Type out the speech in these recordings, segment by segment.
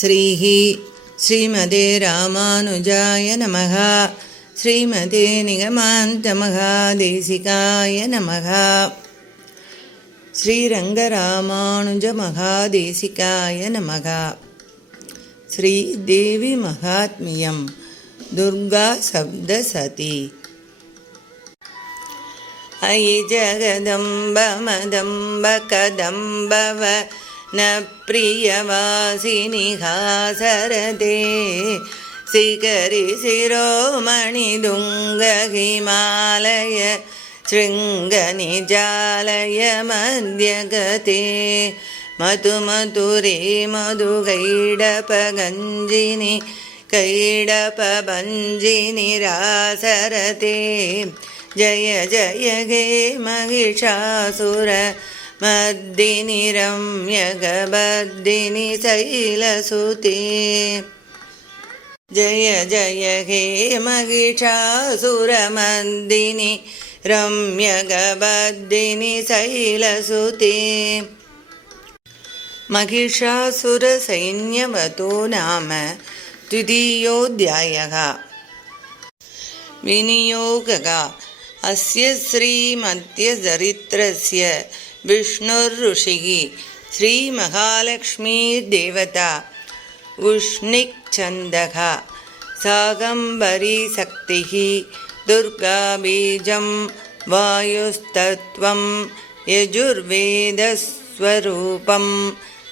श्रीः श्रीमते रामानुजाय नमः। श्रीमते निगमान्तमहादेशिकाय नमः। श्रीरङ्गरामानुजमहादेशिकाय नमः। श्रीदेवी महात्म्यं दुर्गा सप्तशती। अयि जगदम्ब मदम्ब कदम्बव न प्रियवासिनि हासरते शिखरि शिरोमणि दुङ्ग हिमालय शृङ्गनिजालय मध्यगते मधुमधुरे मधुकैडपगञ्जिनि कैडपभञ्जिनि रासरते जय जय हे महिषासुर मर्दिनि रम्यकबर्दिनि शैलसुते। जय जय हे महिषासुरमर्दिनि रम्यकबर्दिनि शैलसुते। महिषासुरसैन्यवधो नाम द्वितीयोऽध्यायः। विनियोगः। अस्य श्रीमद्यचरित्रस्य विष्णुर्ऋषिः श्रीमहालक्ष्मीर्देवता उष्णिक्छन्दः शाकम्भरीशक्तिः दुर्गाबीजं वायुस्तत्त्वं यजुर्वेदस्वरूपं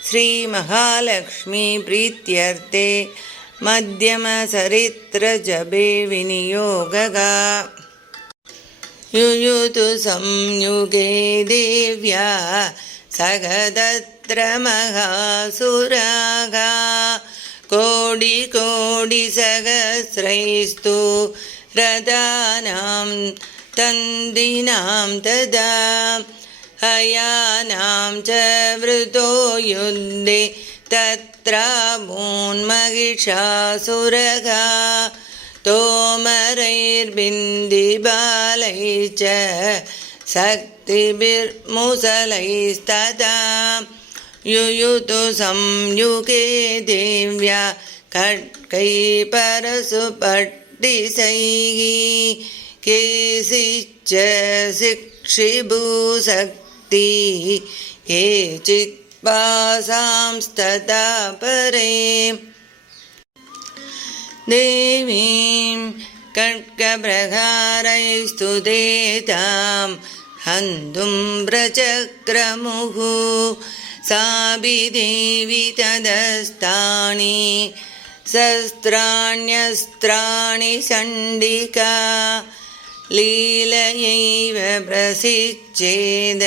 श्रीमहालक्ष्मीप्रीत्यर्थे मध्यमचरित्रजपे विनियोगः। युयुधु संयुगे देव्या सगदत्र महासुराः कोटिकोटिसहस्रैस्तु रथानां तन्दिनां तदा हयानां च वृतो युद्धे तत्राभून्महिषासुरः तोमरैर्बिन्दिबालैः च शक्तिभिर्मुसलैस्तथा युयुधु संयुगे देव्या खड्गैः परशुपट्टिशैः केचिच्च शिक्षिभूशक्तिः केचित् पासांस्तथा परे देवीं खड्गप्रहारैस्तु देतां हन्तुं प्रचक्रमुः सापि देवी तदस्तानि शस्त्राण्यस्त्राणि चण्डिका लीलयैव प्रसिच्चेद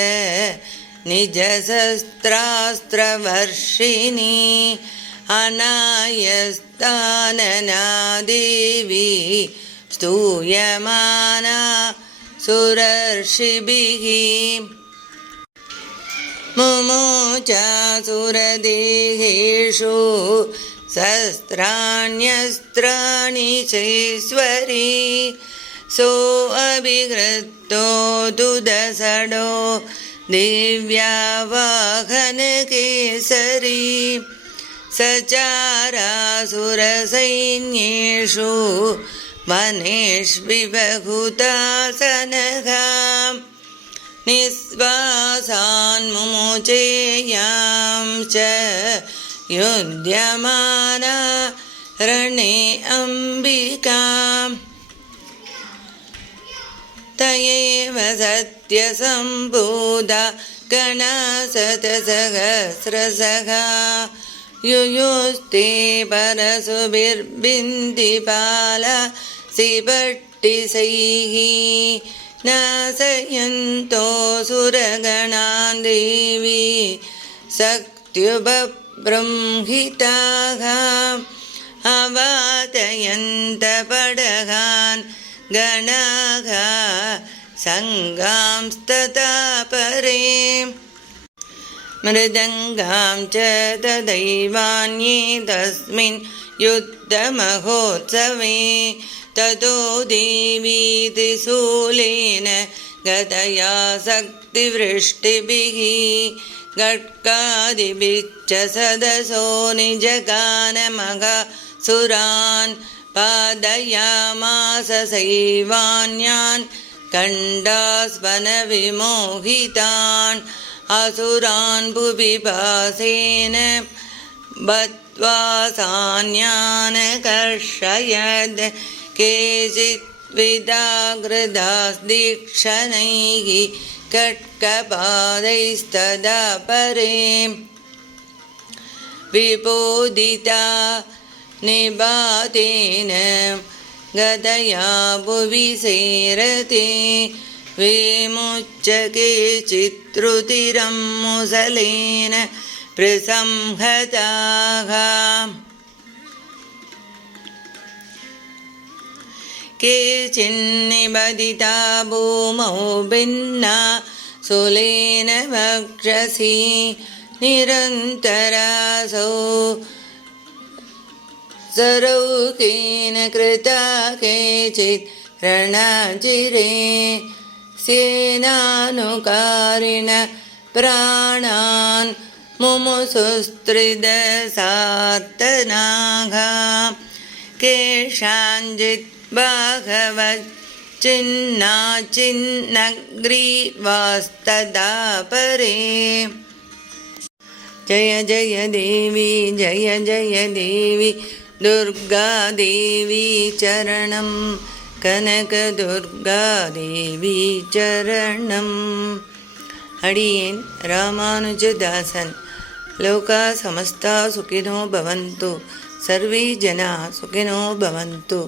निजशस्त्रास्त्रवर्षिणी अनायस्तानना देवी स्तूयमाना सुरर्षिभिः मुमुचासुरदेहेषु शस्त्राण्यस्त्राणि चैश्वरी सोऽभिघृतो दुदसडो देव्या वाहनकेसरी सचारासुरसैन्येषु वनेष्विबहुतासनः निःश्वासान्मुमुचेयां च युध्यमाना रणे अम्बिका तयैव सत्यसम्भूता गणाशतसहस्रशः युयुस्ते परशुभिर्बिन्दिपालशिपट्टिशैः नाशयन्तो सुरगणान् देवी शक्त्युपबृंहिताः अवातयन्तपडगान् गणाः संगांस्तथा परे मृदङ्गां च तदैवान्ये तस्मिन् युद्धमहोत्सवे ततो देवी त्रिशूलेन गतया शक्तिवृष्टिभिः गट्कादिभिश्च सदसो निजगानमघासुरान् पादयामास सैवान्यान् कण्डास्वनविमोहितान् असुरान् भुवि पासेन बद्ध्वा सान्यान् कर्षयद् केचित् विदाग्रदास्दीक्षणैः कट्कपादैस्तदा परे विपोदिता निबातेन गदया भुवि सेरते विमुच्य केचित्रुतिरं मुसलेन प्रसंहताः केचिन्निबदिता भूमौ भिन्ना शूलेन वक्षसि निरन्तरासौ सरौकेन कृता केचित् रणचिरे सेनानुकारिण प्राणान् मुमुसुस्त्रिदशार्तनाः केषाञ्चित् बाहवश्चिन्नाचिन्नग्रीवास्तदा परे जय जय देवी जय जय देवी दुर्गा देवी चरणं कनकदुर्गा देवी चरणम् अडियेन् रामानुजदासन् लोका समस्ता सुखिनो भवन्तु सर्वे जनाः सुखिनो भवन्तु।